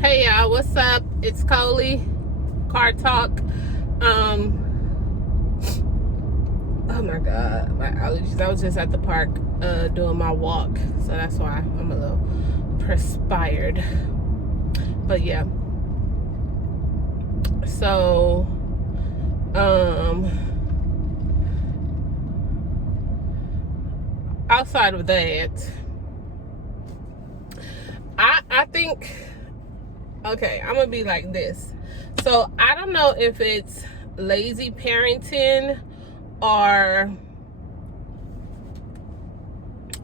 Hey y'all, what's up? It's Coley, Car Talk. Oh my god, my allergies. I was just at the park doing my walk, so that's why I'm a little perspired. But yeah. So outside of that, I think, okay, I'm gonna be like this. So I don't know if it's lazy parenting or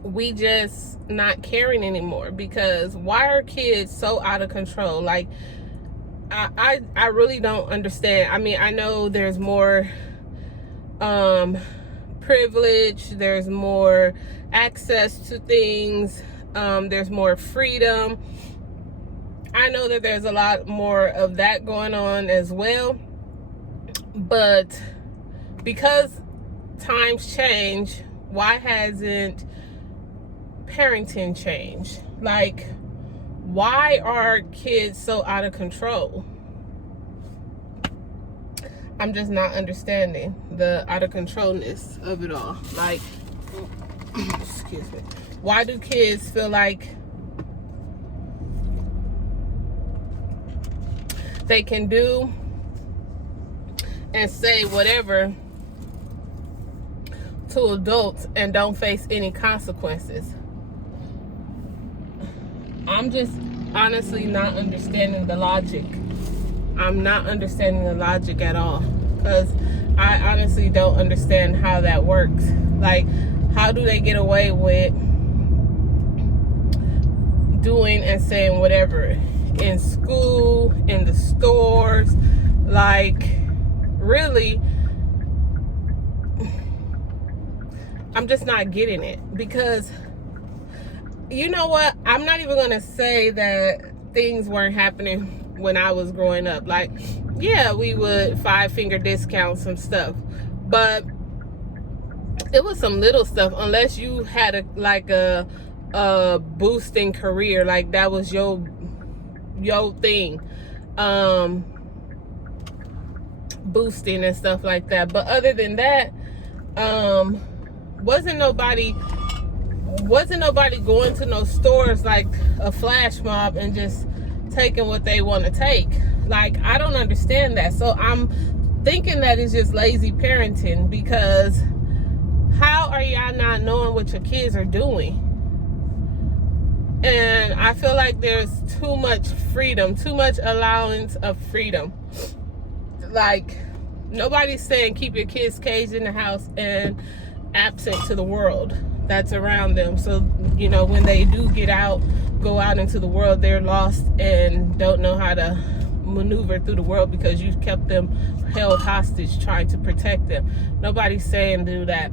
we just not caring anymore, because why are kids so out of control? Like I really don't understand. I mean, I know there's more privilege, there's more access to things, there's more freedom. I know that there's a lot more of that going on as well, but because times change, why hasn't parenting changed? Like, why are kids so out of control? I'm just not understanding the out of controlness of it all. Like, excuse me. Why do kids feel like they can do and say whatever to adults and don't face any consequences? I'm just honestly not understanding the logic. I'm not understanding the logic at all, because I honestly don't understand how that works. Like, how do they get away with doing and saying whatever in school, in the stores? Like, really, I'm just not getting it. Because you know what, I'm not even gonna say that things weren't happening when I was growing up. Like, yeah, we would 5-finger discount some stuff, but it was some little stuff. Unless you had a boosting career, like that was your thing, boosting and stuff like that. But other than that, wasn't nobody going to no stores like a flash mob and just taking what they want to take. Like, I don't understand that. So I'm thinking that it's just lazy parenting, because how are y'all not knowing what your kids are doing? And I feel like there's too much freedom, too much allowance of freedom. Like, nobody's saying keep your kids caged in the house and absent to the world that's around them. So, you know, when they do go out into the world, they're lost and don't know how to maneuver through the world because you've kept them held hostage trying to protect them. Nobody's saying do that.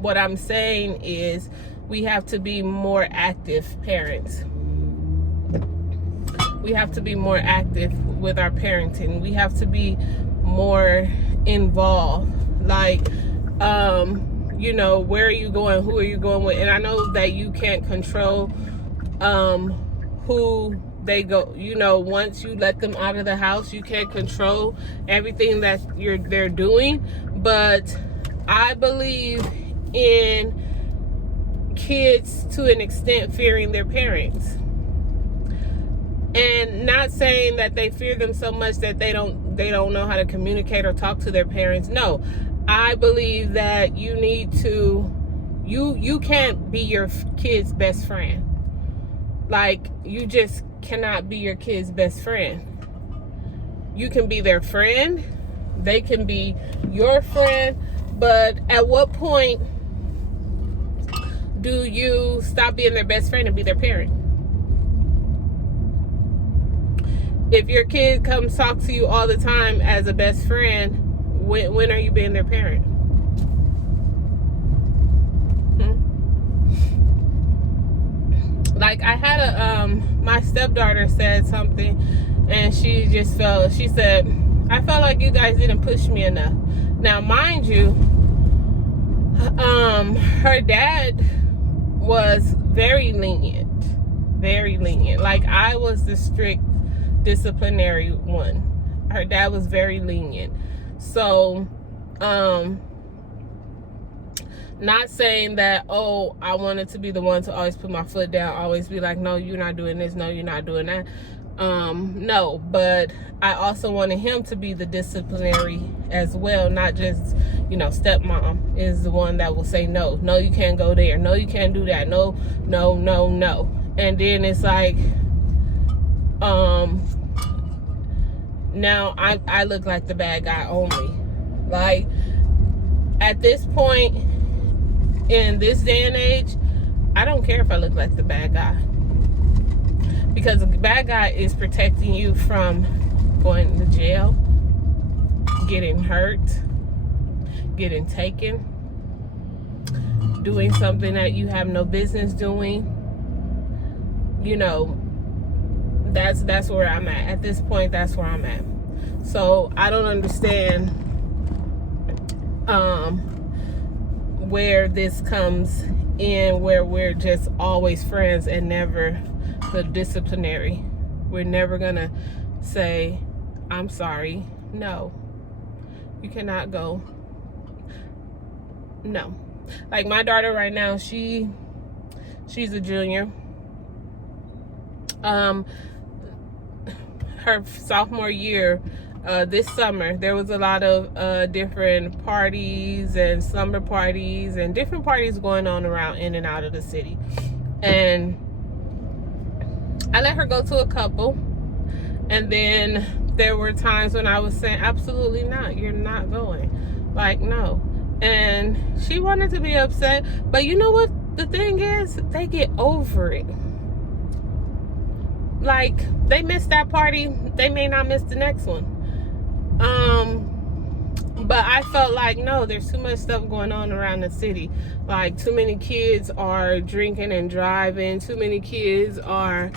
What I'm saying is we have to be more active parents. We have to be more active with our parenting. We have to be more involved. Like, you know, where are you going? Who are you going with? And I know that you can't control who they go. You know, once you let them out of the house, you can't control everything that they're doing. But I believe in kids to an extent fearing their parents, and not saying that they fear them so much that they don't know how to communicate or talk to their parents. No, I believe that you need to, you can't be your kid's best friend. Like, you just cannot be your kid's best friend. You can be their friend, they can be your friend, but at what point do you stop being their best friend and be their parent? If your kid comes talk to you all the time as a best friend, when are you being their parent? Like, I had my stepdaughter said something, and she said, I felt like you guys didn't push me enough. Now, mind you, her dad was very lenient. Like, I was the strict disciplinary one. Her dad was very lenient. So, not saying that, oh, I wanted to be the one to always put my foot down, always be like, no, you're not doing this, no, you're not doing that. No, but I also wanted him to be the disciplinary as well, not just, stepmom is the one that will say, no, you can't go there, no, you can't do that, no. And then it's like, now I look like the bad guy only. Like, at this point, in this day and age, I don't care if I look like the bad guy. Because the bad guy is protecting you from going to jail, getting hurt, getting taken, doing something that you have no business doing. That's where I'm at. At this point, that's where I'm at. So I don't understand where this comes in, where we're just always friends and never the disciplinary. We're never gonna say, I'm sorry. No, you cannot go. No. Like my daughter right now, she's a junior. Her sophomore year, this summer, there was a lot of different parties and slumber parties and different parties going on around in and out of the city. And I let her go to a couple. And then there were times when I was saying, absolutely not, you're not going. Like, no. And she wanted to be upset. But you know what the thing is? They get over it. Like, they missed that party, they may not miss the next one. But I felt like, no, there's too much stuff going on around the city. Like, too many kids are drinking and driving. Too many kids are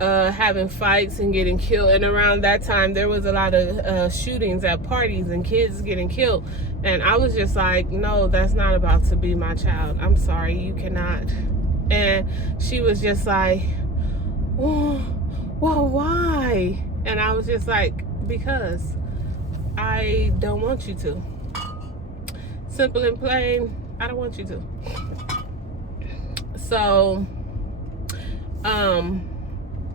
having fights and getting killed. And around that time, there was a lot of shootings at parties and kids getting killed. And I was just like, no, that's not about to be my child. I'm sorry, you cannot. And she was just like, oh, well, why? And I was just like, because I don't want you to. Simple and plain, I don't want you to. So,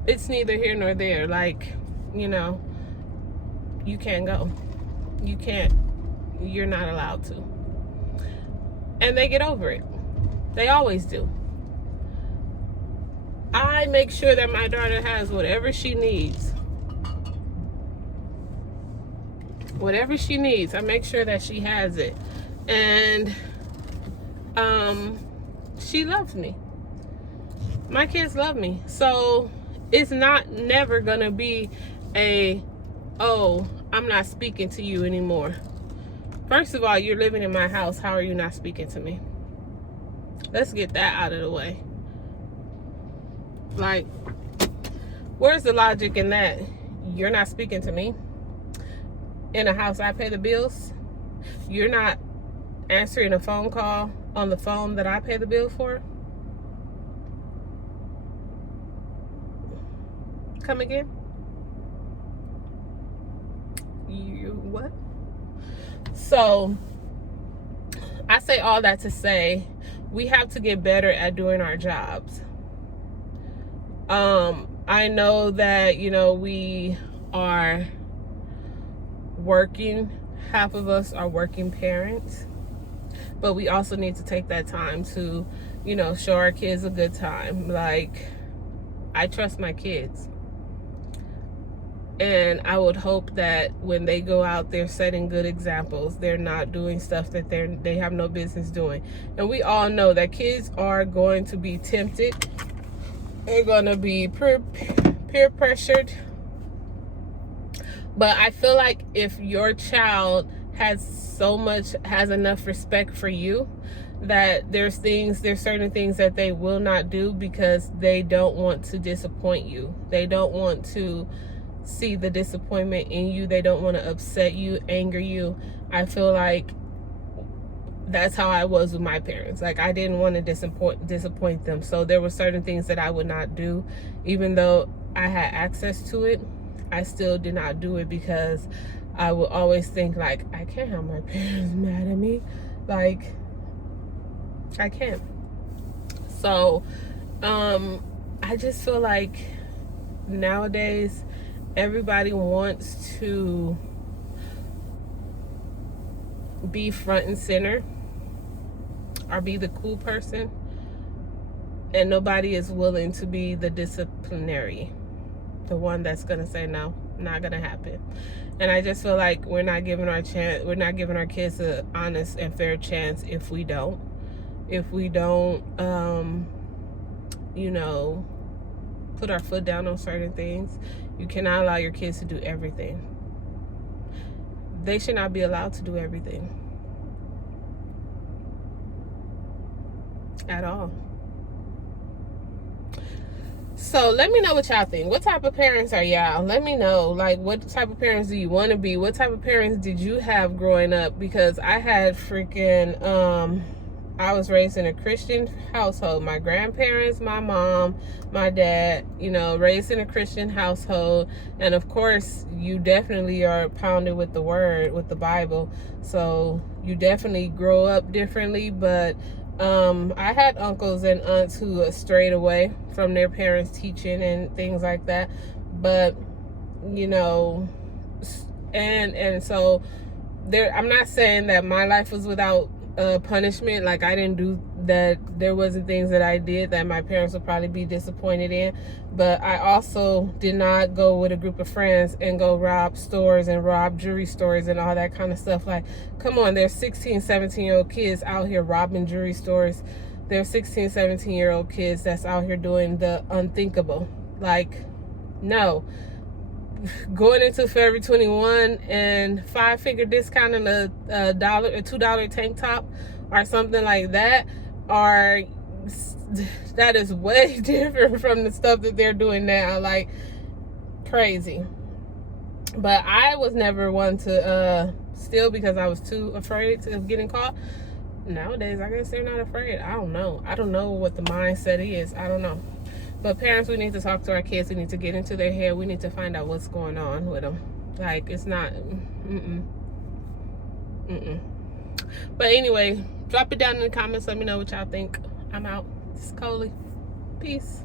it's neither here nor there. Like, you can't go. You can't. You're not allowed to. And they get over it. They always do. I make sure that my daughter has whatever she needs. Whatever she needs, I make sure that she has it. And she loves me. My kids love me. So it's never gonna be oh, I'm not speaking to you anymore. First of all, you're living in my house. How are you not speaking to me? Let's get that out of the way. Like, where's the logic in that? You're not speaking to me. In a house I pay the bills. You're not answering a phone call on the phone that I pay the bill for. Come again? You what? So, I say all that to say, we have to get better at doing our jobs. I know that, we are working. Half of us are working parents. But we also need to take that time to, show our kids a good time. Like, I trust my kids. And I would hope that when they go out, they're setting good examples. They're not doing stuff that they have no business doing. And we all know that kids are going to be tempted. They're going to be peer pressured. But I feel like if your child has enough respect for you, that there's certain things that they will not do because they don't want to disappoint you. They don't want to see the disappointment in you. They don't want to upset you, anger you. I feel like that's how I was with my parents. Like, I didn't want to disappoint them. So there were certain things that I would not do, even though I had access to it. I still did not do it because I would always think like, I can't have my parents mad at me. Like, I can't. So I just feel like nowadays everybody wants to be front and center or be the cool person, and nobody is willing to be the disciplinary, the one that's gonna say no, not gonna happen. And I just feel like we're not giving our kids an honest and fair chance if we don't you know, put our foot down on certain things. You cannot allow your kids to do everything. They should not be allowed to do everything at all. So let me know what y'all think. What type of parents are y'all? Let me know. Like, what type of parents do you want to be? What type of parents did you have growing up? Because I had freaking I was raised in a Christian household. My grandparents, my mom, my dad, you know, raised in a Christian household. And of course, you definitely are pounded with the word, with the Bible. So you definitely grow up differently. But I had uncles and aunts who strayed away from their parents' teaching and things like that. But, you know, and so I'm not saying that my life was without punishment. Like, I didn't do that. There wasn't things that I did that my parents would probably be disappointed in. But I also did not go with a group of friends and go rob stores and rob jewelry stores and all that kind of stuff. Like, come on, there's 16, 17-year-old kids out here robbing jewelry stores. There's 16, 17-year-old kids that's out here doing the unthinkable. Like, no. Going into Forever 21 and 5-figure discount on a $2 tank top or something like that, that is way different from the stuff that they're doing now. Like, crazy. But I was never one to steal because I was too afraid of getting caught. Nowadays, I guess they're not afraid. I don't know what the mindset is. I don't know. But parents, we need to talk to our kids. We need to get into their head. We need to find out what's going on with them. Like, it's not, But anyway, drop it down in the comments. Let me know what y'all think. I'm out. This is Coley. Peace.